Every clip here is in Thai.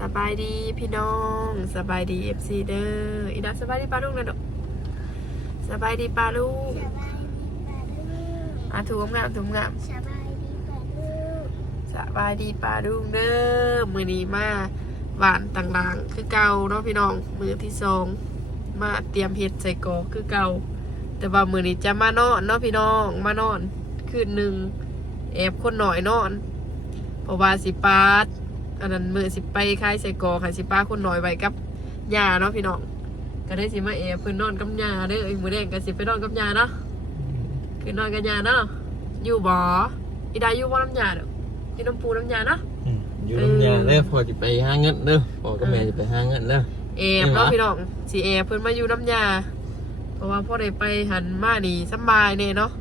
สบายดีพี่น้องสบายดีFCเด้ออีดาสบายดีปลาลูกนะดอกสบายดีปลาลูกถุงงามถุงงามสบายดีปลาลูกเด้อมือนี้มาหวานต่างๆคือเก่าเนาะพี่น้องมือที่สองมาเตรียมเห็ดใส่กอคือเก่าแต่ว่ามือนี้จะมานอนเนาะพี่น้องมานอนคืนหนึ่งแอบคนหน่อยนอนเพราะว่าสิปาดอันนั้นมือสิไปคายใส่กอค่ะสิป้าคนหน่อยไว้กับยาเนาะพี่น้องก็ได้สิมาแอบเพิ่นนอนกับยาเด้อมือแดงก็สิไปนอนกับยาเนาะคือนอนกับยาเนาะอยู่บ่อีดาอยู่บ่น้ำยาเด้ออยู่น้ำปูน้ำยาเนาะอยู่น้ำยาเด้อพอจะไปหาเงินเด้อพอกับแม่จะไปหาเงินเด้อแอบเนาะพี่น้องสิแอบเพิ่นมาอยู่น้ำยาเพราะว่าพ่อได้ไปหันมานี่สบายแน่เนาะ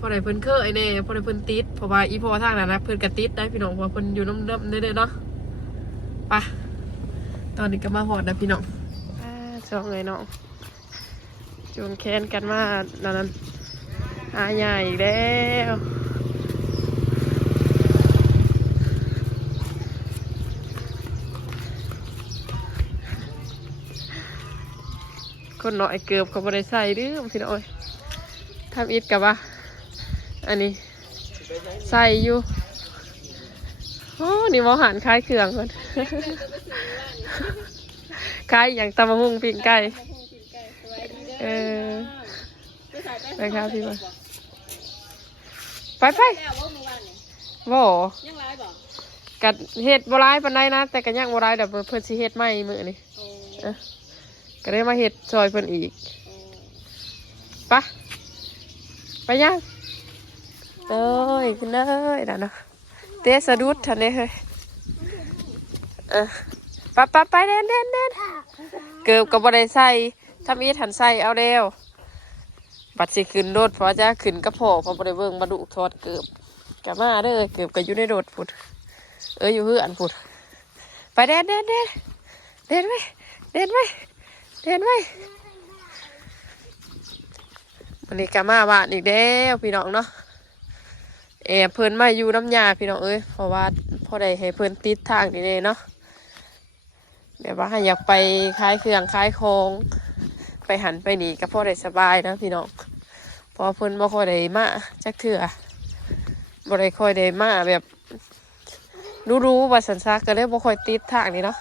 พอได้เพิ่นเคยแน่พอได้เพิ่นติดเพราะว่าอีพ่อทางนั้นนะเพิ่นก็ติดได้พี่น้องเพราะเพิ่นอยู่น้ำเด้อเนาะไปตอนนี้ก็มาหอดนะพี่น้องสองเลยน้องจูงแค้นกันมานั้นหาใหญ่อีกแล้วคนหน่อยเกือบก็บ่ได้ใส่ดื้อพี่น้องทำอิดกับว่าอันนี้ใส่อยู่โอ้นี่มอหันคล้ายเครื่องคนคล้ายอย่างตำมะฮุ่งปิ้งไก่ไปครับพี่มาไปบ่กัดเห็ดโบราณปันไดนะแต่กันย่างโบราณเดี๋ยวเพิ่นสิเห็ดใหม่มือนี่ก็ได้มาเห็ดซอยเพิ่นอีกไปย่างเอ้ยขึ้นเลยนะเตะสะดุดทันเลยเฮ้ยไปเด่นเกือบกับบริใส่ถ้ามีทันใส่เอาเร็วบัดสิขึ้นรถเพราะจะขึ้นกระโผล่เพราะบริเบิงมาดุทอดเกือบกะมาเด้อเกือบกับอยู่ในรถพุดอยู่เฮือนพุดไปเด่นไว้วันนี้กะมาบ้านอีกแล้วพี่น้องเนาะเพิ่นมาอยู่น้ำยาพี่น้องเพราะว่าพอได้ให้เพิ่นติดทางนี่เลยเนาะแบบว่าอยากไปคล้ายเครื่องคล้ายโคงไปหันไปหนีก็พอได้สบายนะพี่น้องพอเพิ่นบ่ค่อยได้มาจักเถื่อบ่ได้ค่อยได้มาแบบรู้ว่าสันซากก็เลยบ่ค่อยติดทางนี่เนาะ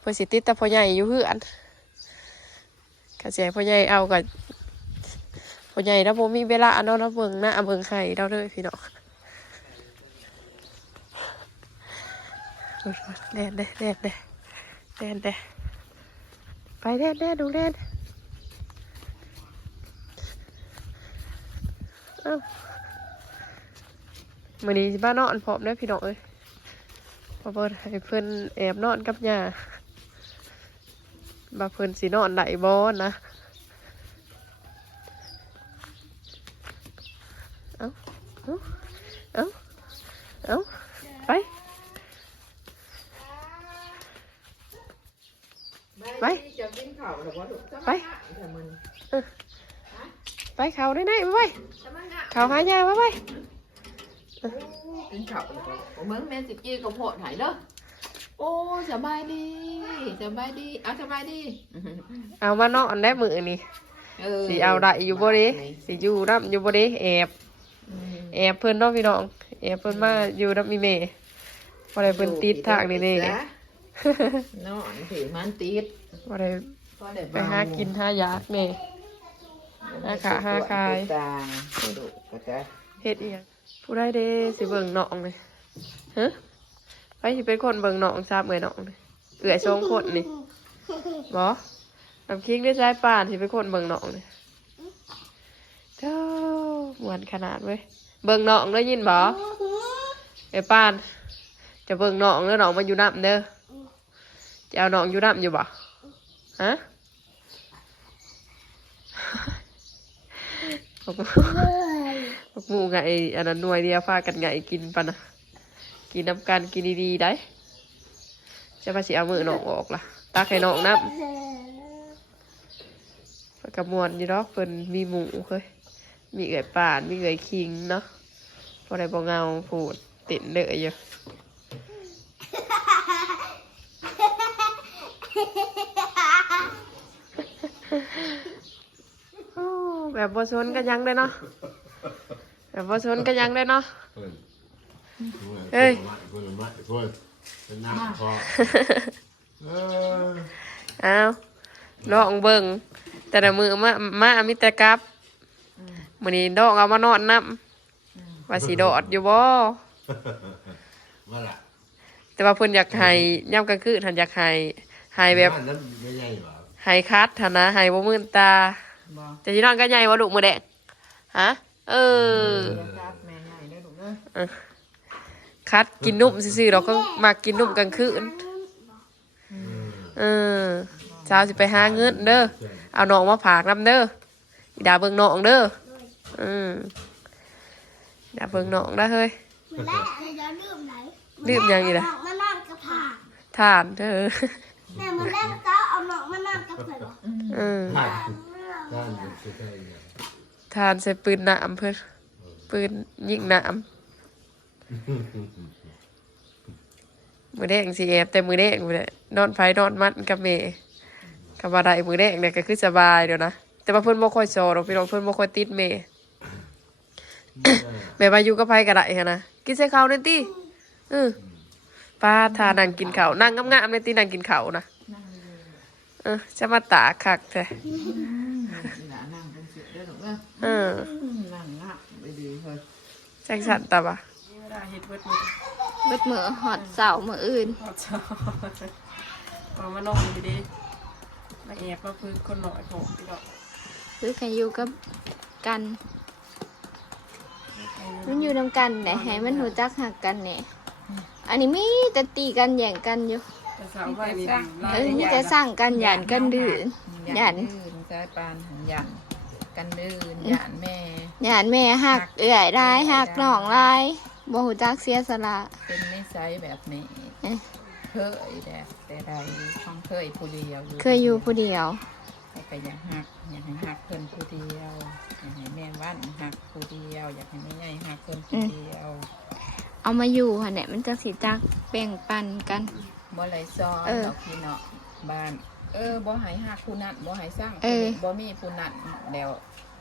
เพิ่นสิติดแต่พ่อใหญ่อยู่เฮือนก็สิให้พ่อใหญ่เอาก็พ่อใหญ่แล้วบ่มีเวลาเนาะเบิ่งหน้าเบิ่งไข่เราเด้อพี่น้องเล่นไปเล่นดูเล่นมื้อนี้สิบ้านนอนพร้อมเด้อพี่น้องพอเพิ่นให้เพิ่นแอบนอนกับย่าบ่าเพิ่นสินอนได้บ่นะเอาไปไปเขาได้ไหนไปเขาหายาไปกินข้าวเหมือนแม่สิกี้กับโหดหายเด้อโอ้สบายดีเอาสบายดีเอามานอนได้มือนี่สิเอาได้อยู่บ่ดิสิอยู่น้ำอยู่บ่ดิแอบเพิ่นน้องพี่น้องแอบเพิ่นมาอยู่น้ำมีเมย์พอได้เพิ่นติดทางนี่นอนถือมันติดพอได้ไปหากินหายากเมย์หาคายเฮ็ดอีหยังผู้ใดเด้สิเบิ่งน้องเลยฮะไปสิเป็นคนเบิ่งน้องทราบเอ่ยน้องเลยเอื้อยสองคนนี่บ่น้ำคิงได้ใช้ป่านสิเป็นคนเบิ่งน้องเลยเจ้าหวานขนาดเว้ยเบิ่งน้องได้ยินบ่ป่านจะเบิ่งน้องแล้วน้องมาอยู่น้ำเด้อจะเอาน้องอยู่น้ำอยู่บ่ฮะหมูไงอันนั้นหน่วยเดียวพากันไงกินปะนะกินน้ำกันกินดีๆได้จะมาสิเอามือน้องออกล่ะตาไข่น้องน้ำกระมวลอยู่เนาะเพิ่นมีหมูเคยมีเอื่อยป่านมีเอื่อยคิงเนาะพอได้บ่เงาผูดติดเดือยอยู่ โอ้แบบบ่สนกันยังได้เนาะแบบบ่สนกันยังได้เนาะเอ้ย เป็นน้ำพอ เอาลองเบิ่งแต่ละมือมามีแต่กลับมื้อนี้ดอกเอามานอนนํว่าสิดอดอยู่บ่ ว่าล่ะ แต่ว่าเพิ่นอยากให้ย่ำกลางคืนท่านอยากให้แบบ นั้นไม่ใหญ่หรอ ให้คัดหั่นนะให้บ่มื่นตา บ่ แต่สินอนก็ใหญ่บ่ลูกมื้อแดงฮะเออ ครับแม่ใหญ่ได้อลูกเด้อ คัดกินนุ่มซื่อๆเราก็มากินนุ่มกลางคืนเออเช้าสิไปหาเงินเด้อเอาน้องมาผากน้ำเด้ออีดาเบิ่งน้องเด้อดาเบิ่งน้องได้เฮ้ย มันแรกจะลืมไหน ลืมยังอีกล่ะ มานั่งกับผ่า ทานเด้อ แม่มันแรกก็เอาหนอกมานั่งกับเพื่อน ท่านเป็นสุดท้ายเนี่ย ทานใส่ปืนน้ำเพิ่นปืนยิงน้ำมือแดงสิแอบแต่มือแดงมือแดงนอนไฟนอนมันกับเมย์กับว่าได้มือแดงเนี่ยก็คือสบายเดี๋ยวนะแต่ว่าเพิ่นบ่ค่อยโซดอกพี่น้องเพิ่นบ่ค่อยติดเมย์แม่ว่าอยู่กับไผก็ได้หั้นนะกินใส่ข้าวนั่นติป้าทานั่งกินข้าวนั่งงามๆในตินั่งกินข้าวนะจะมาตากคักแท้ นี่ล่ะนั่งเป็นสิได้อลูกเด้อนั่งงับไปดีเฮ้ย จังสันตาบ่ะเวลาเฮ็ดเบิดมื้อ เบิดมือหอดเสาร์มืออื่น พอเช้าเอามานอนอยู่ดีมาแอบมาพึ่งคนหน่อยผมพี่น้อง คือกันอยู่กับกัน มันอยู่นำกันแต่ให้มันหูจักหักกันเนี่ยอันนี้มีแต่ตีกันแย่งกันอยู่ แต่สาวไว้นี่ มีแต่สร้างกันหยานกันดื้อหยาน สายปานหยันกันดื้อหยันแม่ หยานแม่หักเอื่อยร้ายหักน้องร้ายบ่หูจักเสียสละ เป็นนิสัยแบบนี้เคยแบบแต่ใดท้องเคยผู้เดียว เคยอยู่ผู้เดียว ก็อยากหักอยากให้หักเพิ่นผู้เดียวอยากให้แม่วันหักผู้เดียวอยากให้แม่ใหญ่หักเพิ่นผู้เดียว เอามาอยู่ค่ะเนี่ยมันจะสิจักแบ่งปันกัน บ่ไหลซ้อนดอกพี่เนาะบ้านบ่ให้หักผู้นั้นบ่ให้สร้างบ่มีผู้นั้นแล้ว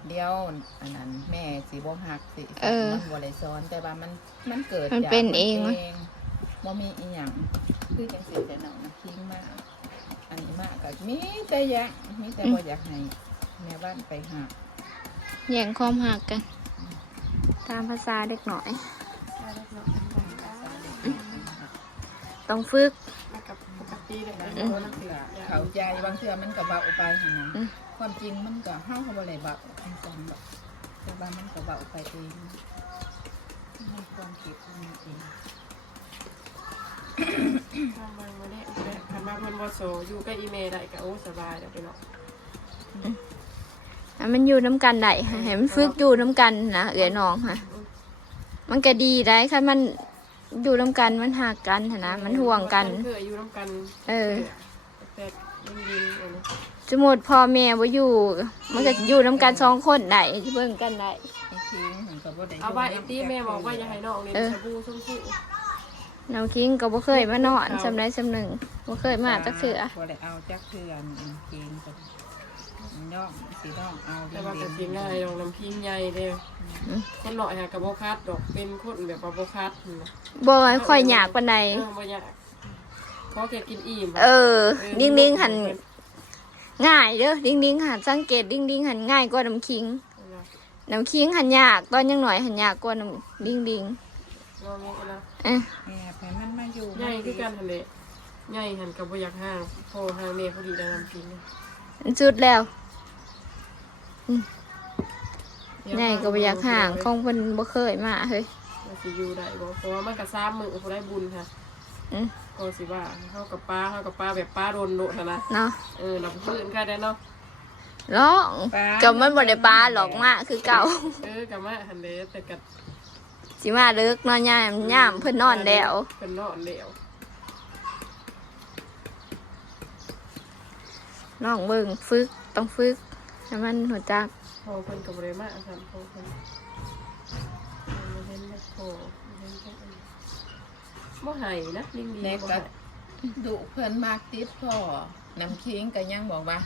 เดียวอันนั้นแม่สิบ่หักสิมันบ่ไหลซ้อนแต่ว่ามันเกิดจากบ่มีอีหยังคือจังซี่แต่น้องคิงมาอันนี้มาก็มีแต่อยากมีแต่บ่อยากให้แม่บ้านไปหัก แย่งความหักกัน ตามภาษาเด็กหน่อย ต้องฝึก กับปกติเลยนะ เข้าใจบางเทื่อมันก็เบาไปหั่นนะความจริงมันก็เฮาบ่ได้เบาจังแบบแต่ว่ามันก็เบาไปเองมันความคิดมันเอง ทางบางมื้อนี้คันมาเพิ่นบ่โซอยู่กับอีเมลได้ก็โอ้สบายแล้วพี่น้อง มันอยู่น้ำกันได้ค่ะให้มันฝึกอยู่น้ำกันนะเอ๋ยน้องค่ะมันก็ดีได้ค่ะมันอยู่น้ำกันมันหักกันนะมันห่วงกัน เคยอยู่นำกันแต่ยิงๆอันนี้ สมมุติพ่อแม่บ่อยู่มันก็อยู่น้ำกัน2 คนได้เบิ่งกันได้ ไอ้คิงมันก็บ่ได้ เอาว่าไอ้ตี้แม่บอกว่าอย่าให้น้องเล่นสบู่ชมพู น้องคิงก็บ่เคยมานอนสำใดสำหนึ่งบ่เคยมาจักเทื่อ บ่ได้เอาจักเทื่อนี่คิงก็น้องสิน้องเอา แต่ว่าก็สิง่ายลองน้ำพิงใหญ่เด้อคนหน่อยหากับบ่คัดดอกเป็นคนแบบว่าบ่คัดนะ บ่ค่อยยากปานใด บ่อยากขอแค่กินอิ่ม นิ่งๆหันง่ายเด้อนิ่งๆหันสังเกตนิ่งๆหันง่ายกว่าน้ำคิงน้ำคิงหันยากตอนยังหน่อยหันยากกว่าน้ำนิ่ง งอแงนะ เอ๊ะ แม่ไปมันมาอยู่ ใหญ่คือกันหั่นแหละใหญ่หันกับบ่อยากห่างพ่อห่างแม่พอดีได้น้ำพิง มันสุดแล้วใหญ่ก็บ่อยากห่างคงเพิ่นบ่เคยมาเฮ้ย มันสิอยู่ได้บ่เพราะว่ามันก็3มื้อผู้ได้บุญค่ะก็สิว่าเฮากับป้าแบบป้าโดนโดดนะ เนาะ เราพื้นค่ะได้เนาะ ร้องก็มันบ่ได้ปลาหรอกมาคือเก่า กับมาหันเด้แต่กับ สิมาเลิกนอนย่ามเพิ่นนอนแล้ว เพิ่นนอนแล้ว น้องเบิ่งฝึกต้องฝึกให้มันหัวจัก พอเพิ่นก็บ่ได้มาซั่นพอเพิ่นเห็นแล้วพอเห็นแค่บ่ให้นะนิ่งดี แม่ บ่ ก็ ให้ ดุเพิ่นมากติดพ่อน้ำคิงก็ยังบอกว่า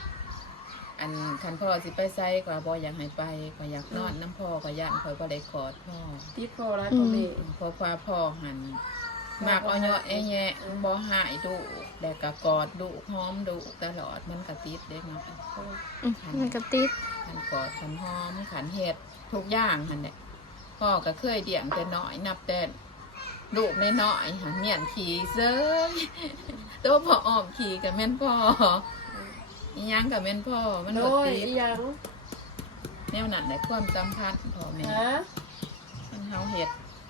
อันคันพ่อสิไปไสก็บ่อยากให้ไปก็อยากนอนน้ำพ่อก็ย่านข่อยบ่ได้กอดพ่อ ติดพอร้ายของเด็ก เพราะว่าพ่อหันมากเอาเนาะแอะแยะบ่หายดุแต่ก็กอดดุหอมดุตลอดมันก็ติดเด็กเนาะ มันก็ติด ขันกอดขันหอมขันเห็ดทุกอย่างหันเนี่ยพ่อก็เคยเดี่ยงแต่น้อยนับแต่ลูกน้อยๆหันเมียนขี่เซ้ยตัวพ่ออ้อมขี่กับแม่นพ่ออีหยังกับแม่นพ่อมัน โด บ่ ย ติด อีหยัง แนวนั้นในความสัมพันธ์พ่อแม่ ฮะ มันเฮาเห็ด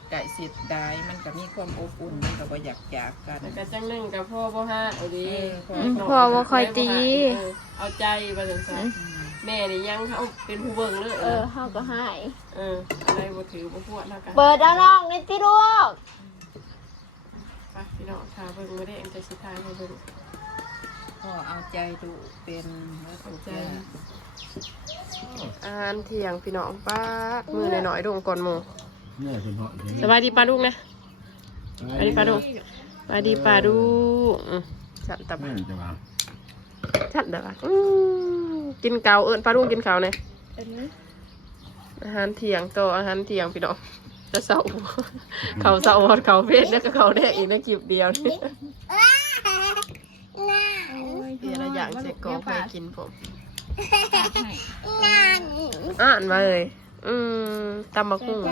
ไก่สิทธิ์ได้มันก็มีความอบอุ่นมันก็บ่อยากจากกัน แล้วก็จังหนึงกับพ่อบ่ฮะเอาดี พ่อบ่ค่อยตี เอาใจว่าจังซั่นแม่นี่ยังเขาเป็นผู้เบิ่งเลย เฮาก็ให้ อะไรบ่ถือบ่พวดแล้วกัน เปิดด้านน้องนี่ติลูก ไปพี่น้องทาเบิ่งบ่ได้เอ็มจะสิทายให้เบิ่ง พ่อเอาใจดุเป็นแล้วถูกใจ อาหารเที่ยงพี่น้องป้ามือหน่อยๆลงก่อนหมู่ เนี่ยเป็นเหาะ สบายดีป้าลูกนะสบายดีป้าลูกสบายดีป้าลูกฉันตะบ แม่จะมา ฉันเด้อกินเกาเอิ้นป้าลูกกินเกาเนี่ย อันนี้ อาหารเที่ยงต่ออาหารเที่ยงพี่น้องจะเศร้าเขาเศร้าหมดเขาเพศแล้วก็เขาแดกอีกในคลิปเดียวนี่เดี๋ยวเราอยากเช็คกองให้กินผมอ่านมาเลยตำมะกุ้งฮ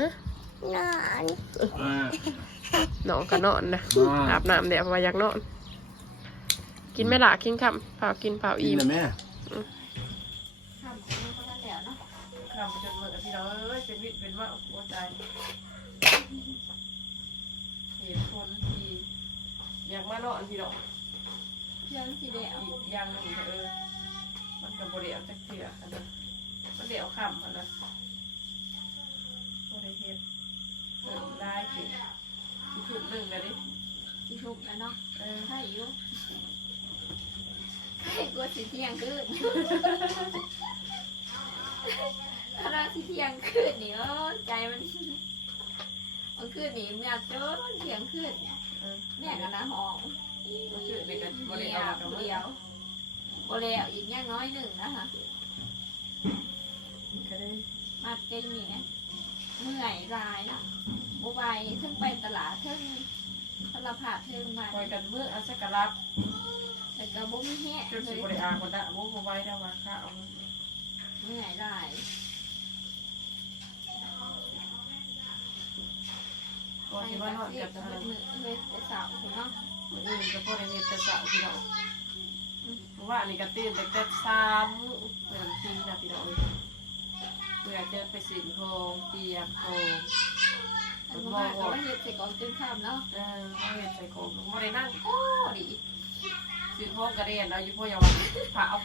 ะนอนก็นอนนะอาบน้ำเดี๋ยวมาอยากนอนกินไม่ละกินคำเปล่ากินเปล่า อี อิ่ม นะแม่ คำจนเหมือนพี่น้องเอ้ยเป็นวิตเป็นว่าหัวใจเหตุผลที่อยากมานอนพี่น้อง ยังสิเดียว อีกอย่างหนึ่งก็มันกับบริเวณจักเถื่ออันนั้นมันเดี๋ยวคำอันนั้นบริเวณเปิดได้สิที่ชุดหนึ่งเลยดิ สิทุกแล้วเนาะให้อยู่ให้กลัวสิเที่ยงคืนถ้าเราสิเที่ยงคืนนี่ใจมันคืนนี่มันอยากจนเที่ยงคืนแม่กันนะห้อง มันคือเป็นกันบริ เดี เว ยว ณกับ เดียวโอแล้วอีกอย่างน้อยหนึ่งนะคะ ก็ได้ มาเจนนี่เมื่อยรายนะโมบายเพิ่งไปตลาดเพิ่งตลาดผ่าเพิ่งมา คอยกันเมื่ออาศัยกรับ แต่ก็บ่มีแห้ง จนสิบริอาคนละมุ้งไว้ได้ว่าข้าว เมื่อยราย ก่อนที่ว่านอนกับ มือเฮ็ดแต่สาวคุณเนาะ มืออื่นก็พอได้เห็นแต่สาวพี่น้องเพราะว่าอันนี้ก็ตื่นแต่3เหมือนปีนะพี่น้องเพื่อจะไปสินโคงเตียงโคง แต่ว่าก็เฮ็ดใส่กองจนค่ำเนาะ เขาเห็นใส่โคงไม่ได้นั่ง โอ้ดี ซื้อโคงกระเด็นแล้วอยู่พวกยังว่าผ่าเอา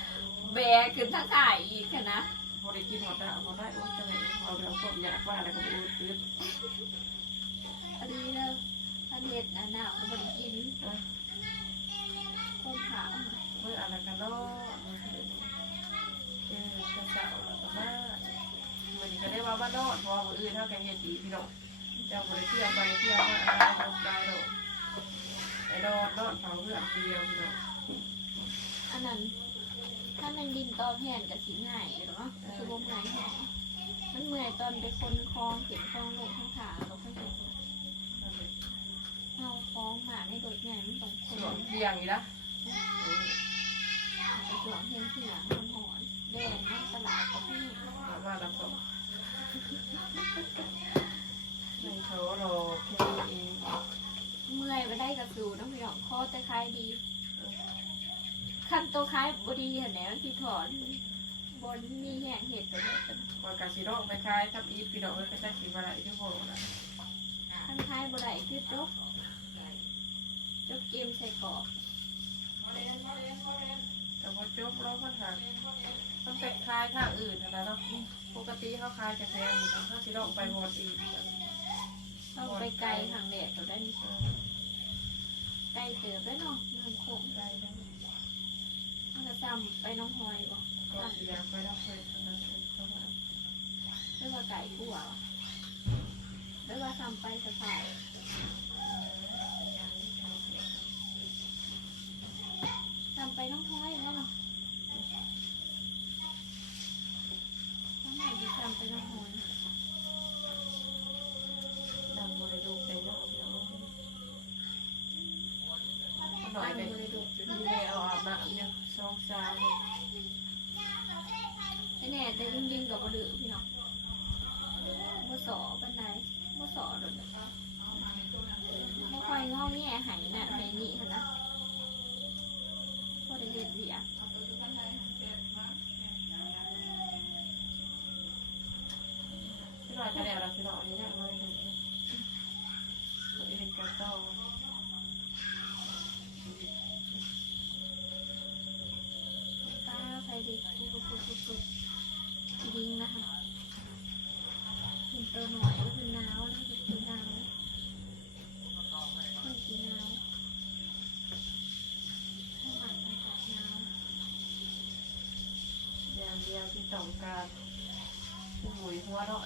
แบกขึ้นทั้งข่ายอีกนะ พอได้กินหมดแล้วพอได้โอ๊ยจังไหนเอาเดี๋ยวก็อยากว่าอะไรก็ไม่รู้ตื้อ อันนี้เนาะท่านเฮ็ดหนาวบ่ได้กินคนขาว เมื่ออะไรกันเนาะจะสาวแล้วก็มาวันนี้ก็ได้ว่าบ้านนอนเพราะว่าอื่นเท่ากันเห็นดีพี่น้องเจ้าบริเที่ยวไปเที่ยวมาอะไรลงได้หรอกไอ้นอนเผาเพื่อนเดียวพี่น้อง อันนั้นถ้ามันดินตอแผ่นก็สิง่ายเนาะคือบ่ง่ายแฮะมันเมื่อยตอนไปคนคลองเก็บคลองลงข้างขาเราค่อยเห็นเอาคล้องมาในโดดใหญ่มันต้องค ส น วนเพียงอีกนะ ไปสวมเพียงเสียงคนหอนแดงนั่งตลาดก็พี่ มาว่าลำสองในเขารอแค่นี้เอง เมื่อยไปได้กับสูน้องพี่น้องคอจะคลายดีขั้นตัวคลายบดีเห็นแล้วที่ถอนบนมีแห้งเห็ดตัวเดียวกัน ว่ากาสิโร่ไปคลายทับอีพี่น้องเอ้ยก็จะกินอะไรที่โบนะ ขั้นคลายบได้คือจกเกมใส่กรอบ แต่พอจบแล้วมันหามันไปคลายทางอื่นนะเนาะปกติเขาคลายจะแพงอยู่เขาสิโร่ไปหมดอีก ต้องไปไกลทางแดดตัวได้ไกลเติบได้เนาะน้ำโขง ได้ได้ มันจะจำไปน้องหอยบ่ ก็อยากไปรับไปทำงานเข้ามา เรียกว่าไก่กัวเรียกว่าจำไปสะพาย น้องพลอยแล้วเนาะน้องใหม่จะจำไปน้องพลอย ดังบ่ได้ดูไปเนาะพี่น้องหน่อยไปมีแม่เอาอาบน้ำเนี่ยสองสาม ไอ้แน่แต่ยิงๆกับบดื้อพี่น้องบ่สอบันไดบ่สอโดนนะคะบ่ค่อยห้องแง่หายน่ะหายนี่หั่นนะบ่ได้เฮ็ดเวียก พี่น้อยก็แล้วล่ะพี่น้องนี่นะน้อยหนึ่งตัวเองก็ต้อง ป้าใครดีปุ๊บยิงนะคะเป็นตัวหน่อยก็คือหนาวนะคือหนาวค่อยสีหนาวถ้าหมันอากาศหนาว อย่างเดียวที่ต้องการคือหมุยหัวเนาะ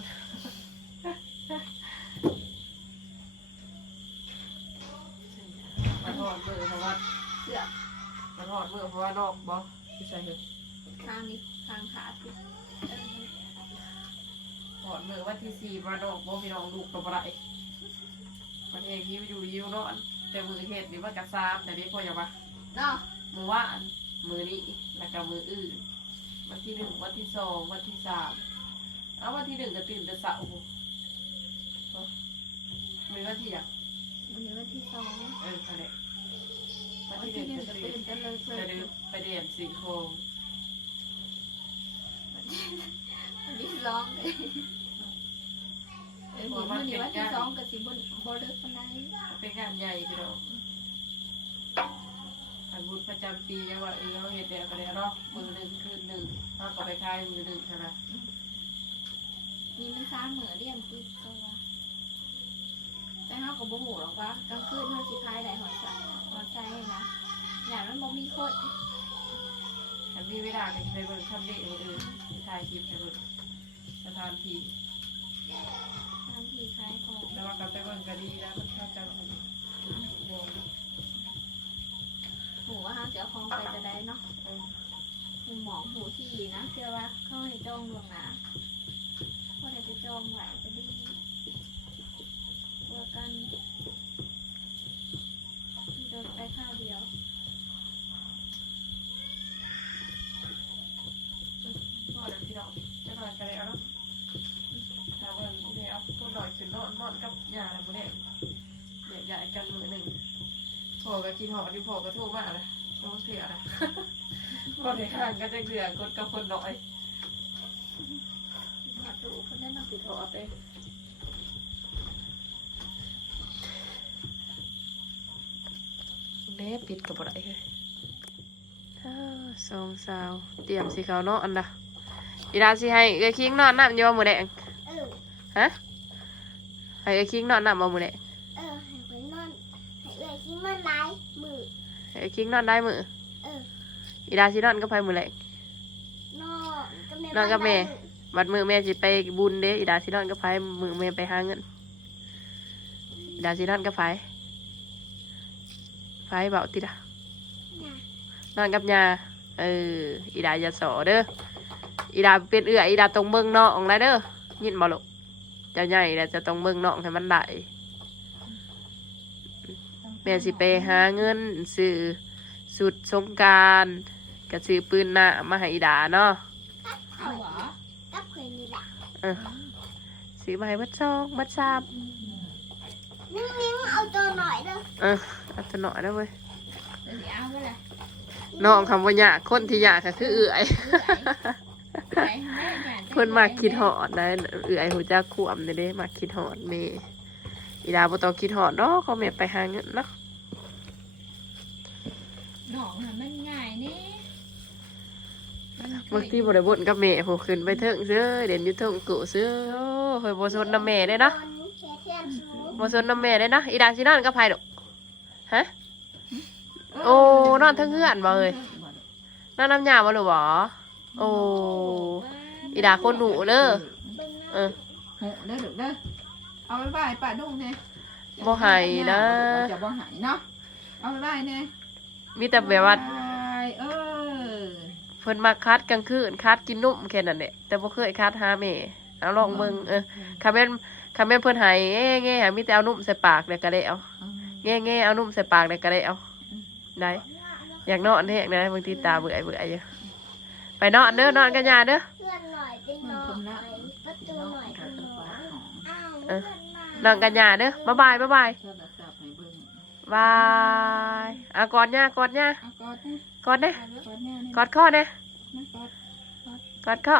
มาถอดเบอร์เพราะว่า เสื้อ มาถอดเบอร์เพราะว่าดอกบ่ที่ใส่เหรอ ข้างนี้ข้างขาสิ ถอดเบอร์วันที่4มาดอกบ่พี่น้องลูกกับอะไรประเทศยิ้วอยู่ยิ้วเนาะแต่มือเฮ็ดนี่มันก็3แต่นี้พออย่าว่า เนาะ มือว่านมือนี้แล้วก็มืออื่นวันที่1วันที่2วันที่3เอาวันที่1ก็ตื่นแต่เช้ามือวันที่อ่ะ วันนี้วันที่2 อะไรวัน วัน ที่ ที่ 1 1 จะ ก็ ตื่ ตื่ น นกันเลยเพื่ จะ อน เดินไปเรียน4 โมง วันที่2เลยเห็นวันนี้วันที่2ก็สิบ่เลิกปานใด เป็นงานใหญ่พี่น้องอันบุญประจำปียังว่าเราเห็ดเดียวกันเลยเนาะมือหนึ่งคืนหนึ่งเราก็ไปคายมือหนึ่งใช่ไหม นี่มัน3มื้อเรียนติดก็ว่าแต่เฮาก็บ่ฮู้หรอกว่ากลางคืนเฮาสิคายได้หอดใจนะอย่างมันบ่มีคน ฉันมีเวลาก็จะไปเบิ่งทำเด็กมืออื่นไปถ่ายคลิปไปเบิ่งสถานที่ ทำที่คล้ายของ แต่ว่าก็ไปเบิ่งก็ดีแล้วมันเข้าใจมันโยม หูว่าเขาจะเอาของไปจะได้เนาะหูหมองหูที่นะเชื่อว่าเขาให้จองลวงหนาเพราะได้ไปจองไหวจะดีตัวกันเดินไปข้าวเดียว พ่อเดี๋ยวพี่น้องจะนอนกันแล้วเนาะถ้าเบิ่งเดี๋ยวตัวหน่อยขึ้นนอนกับยาอะไรพวกนี้เดี๋ยวใหญ่กันมือหนึ่งพ่อก็กินหอดีพ่อก็โทรมาเลยโทรเสียนะคนในห้างก็จะเกลือคนกับคนน้อย มาดูคนนั้นมาปิดหัวไป เน่ปิดกับอะไรเลยสองสาวเตรียมสีขาวนอนอันดะอีดาสิให้เอ้ยคิงนอนน้ำอยู่บ่มือแดง ฮะให้เอ้ยคิงนอนน้ำบ่มือแดง ให้คนนอนให้เอื้อยกินมันหลายมือ ให้เอ้ยคิงนอนได้มืออีดาสินอนกับไผมือแดง นอนกับแม่ บัดมือแม่สิไปบุญเด้อีดาสินอนกับไผมือแม่ไปหาเงินอีดาสินอนกับไผเบาติดะนอนกับยาอีดาอย่าสอเด้ออีดาเป็นเอื้ออีดาตรงเบิ่งน้องได้เด้อยินบ่ลูกเจ้าใหญ่แล้วจะต้องเบิ่งน้องให้มันได้แม่สิไปหาเงินซื้อสุดสงกรานต์กับซื้อปืนหน้ามาให้อีดาเนาะ เอาเหรอ กับเคยนี่แหละ ซื้อมาให้บัดซองบัดซาม นิ่งๆเอาตัวหน่อยเด้อ เอาตัวหน่อยได้เว้ย เดี๋ยวเอาไปเลย น้องคำว่าหยาคนที่หยาก็คือเอื่อย ไปแม่หยา เพิ่นมาคิดหอดได้เอื่อยหูจักขวมเด้มาคิดหอดเมอีดาบ่ต้องคิดหอดดอกเขาแม่ไปหาเงินเนาะ หนองมันง่ายนี่ บางทีบ่ได้บ่นกับแม่ผู้ขึ้นไปเถิงเด้อเด่นอยู่เถิงกุเด้อโอ้เฮ้ยบ่สนน้ำแม่เด้เนาะ เทียเทียนสูง บ่สนน้ำแม่เด้เนาะอีดาสินอนกับไผดอกฮะโอ้นอนเทั้งเฮือนบ่เอ้ยนอนน้ำยาบ่ลูกบ่โอ้อีดาคนหนูเด้อ เบิ่ง เอ นะ อ โหเด้อเด้อเด้อเอาไปบ่ายป้าดุ้งแน่ บ่ให้นะ จะบ่ใหายเนาะเอาไปบ่ายแน่ มีแต่แบบว่า บ๊ายบาย เออ เพิ่นมาคัดกลางคืนคัดกินนุ่มแค่นั้นแหละแต่บ่เคยคัดหาแม่เอาลองเบิ่งคาแม่นเพิ่นให้แง่ๆมีแต่เอานุ่มใส่ปากแล้วก็ได้เอาแง่ๆเอานุ่มใส่ปากแล้วก็ได้เอาได้อยากนอนแฮกนะบางทีตาเบื่ออยู่ไปนอนเด้อนอนกันยาเด้อ เพื่อนหน่อยเป็นน้องไหนประตูหน่อยเป็นน้องอ้าว เออ เพื่อนมา นอนกันยาเด้อบ๊ายบาย โทรศัพท์ให้เบิ่ง บายอ่ะกอดย่ากอดย่า เอากอดนะ กอดเด้ กอดแน่นี่ กอดข้อเด้ นะกอด กอดข้อ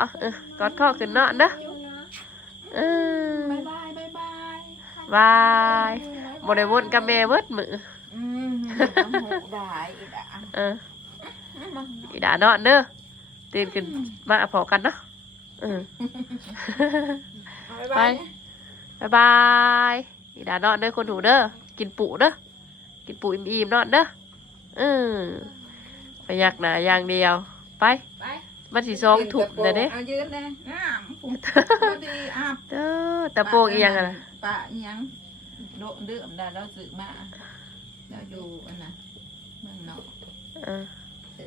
กอดข้อขึ้นนอนเด้อ อยู่นะ เออ บ๊ายบายบ๊ายบาย บายบ่ได้วนกับแม่เบิดมื้อ น้ำหูได้อีกอ่ะ อีด่านอนเด้อตื่นขึ้นมาพอกันเนาะไปบ๊ายบายอีด่านอนเด้อคนหูเด้อกินปูเด้อกินปูอิ่มๆนอนเด้อไปยักหน้าอย่างเดียวไป ไป มันสิซ้อมถุบเด้อ เอายืนเลยปุ๊บดีอ่ะ เด้อตะโปงอีหยังอ่ะนะ ปะอีหยังโดดเดือมได้แล้วซื้อมาแล้วอยู่อันน่ะเมืองนอก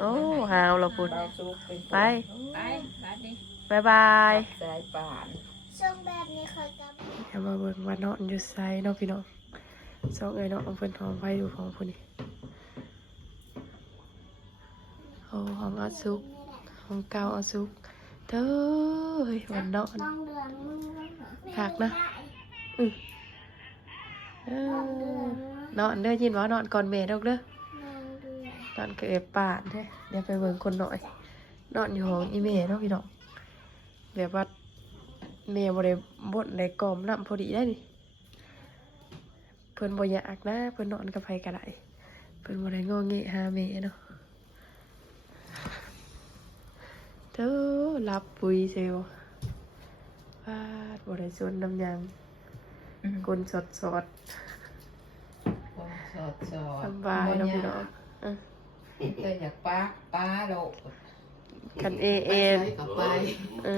โอ้หาวเราพูด เบาซุกเป็น ไป ไปบัดนี้ บ๊ายบาย สายป่าน ช่วงแบบนี้เคยกับ อย่ามาเบิ่งว่านอนอยู่ไซเนาะพี่น้องสองเอ้ยเนาะเอาเพิ่นหอมไว้ดูของพุ่นนี่โอ้หอมอาซุกหอมเก่าอาซุกเด้อเฮ้ยวันนอน ต้องเดือนมึง คักนะเออนอนเด้อยินว่านอนก่อนแม่ดอกเด้อ นอนกับเอฟป่านเด้เดี๋ยวไปเบิ่งคนหน่อย นอนอยู่ห้องอีเมเนาะพี่น้องแบบว่าเมย์บ่ได้บ่นได้กล่อมน้ำพอดีได้ดิเพิ่นบ่อยากนะเพิ่นนอนกับไผก็ได้เพิ่นบ่ได้งอแงหาเมเนาะเด้อรับปุ๋ยเซลวาดบ่ได้สวนน้ำยางคนสด สด สบายเนาะพี่น้อง เธออยากป้าโลก คันเอ กับไป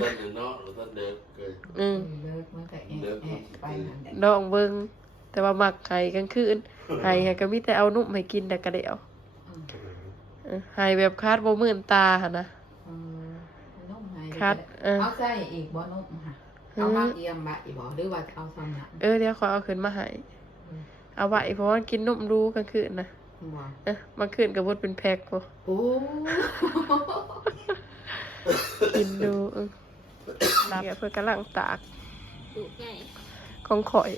ต้นอยู่เนาะหรือต้นเดิมเกิด เลิกมันก็แอบไปนั่นแหละ ลองเบิ่งแต่ว่ามักไห้กลางคืนไห้ก็มีแต่เอานุ่มให้กินแต่ก็ได้เอาไห้แบบคาดบ่มื่นตาหั่นนะ นุ่มให้ คัดเอาใส่อีกบ่นุ่มค่ะเอามาเตรียมบะอีกบ่หรือว่าเอาซ้ำหนัก เดี๋ยวขอเอาขึ้นมาให้เอาไว้เพราะว่ากินนุ่มรู้กลางคืนนะ หัว บางคืนก็บ่เป็นแพ็คบ่ โอ้ กินดูรับเพิ่นกำลังตาก ดุใหญ่ ของข่อย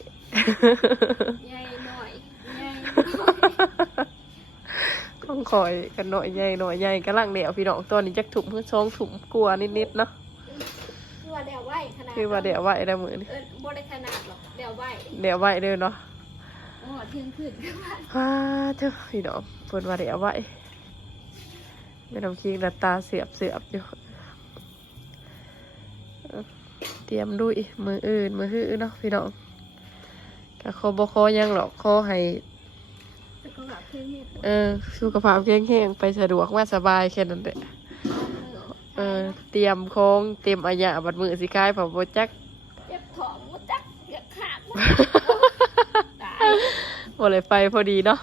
ใหญ่หน่อยใหญ่ ของข่อยกันหน่อยใหญ่กำลังเดี่ยวพี่น้องตอนนี้จักถุ่มเพิ่ง2 ถุ่มกลัวนิดๆเนาะ คือว่าเดี๋ยวไหวขนาด คือว่าเดี๋ยวไว้ได้มื้อนี้ บ่ได้ขนาดหรอกเดี๋ยวไหว เดี๋ยวไว้เด้อเนาะ อ๋อเที่ยงคืน เจ้าพี่น้องเพิ่นว่าเดี๋ยวเอาไว้ไม่ต้องคิงแต่ตาเสียบอยู่เตรียมดุยมืออื่นมือหื้อเนาะพี่น้องก็ขอบ่ขอหยังหรอกขอให้ แต่ก็แบบเที่ยงคืน สุขภาพแข็งแรงไปสะดวกมาสบายแค่นั้นแหละเตรียมของเตรียมอาญาบัดมือสิคายเพอบ่จัก เจ็บท้องมุดจักเกือบขาดตาย บ่เลยไปพอดีเนาะ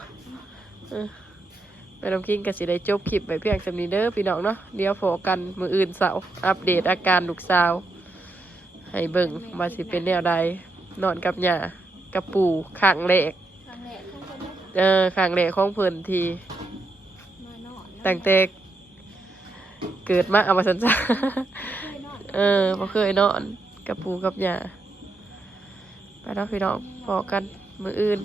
ไม่ต้องคิงก็สิได้จบคลิปไปเพียงสำนี้เด้อพี่น้องเนาะเดี๋ยวพอกันมืออื่นเสาร์อัปเดตอาการลูกสาวให้เบิ่งว่าสิเป็นแนวใดนอนกับหญ้ากับปู่ข้างแรก ครั้งแรกของคนนี้ ข้างแรกของเพิ่นที่ มานอน ตั้งแต่เกิดมาเอามาสันจ้า เคยนอน บ่เคยนอนกับปู่กับหญ้าไปเนาะพี่น้องพอกันมืออื่น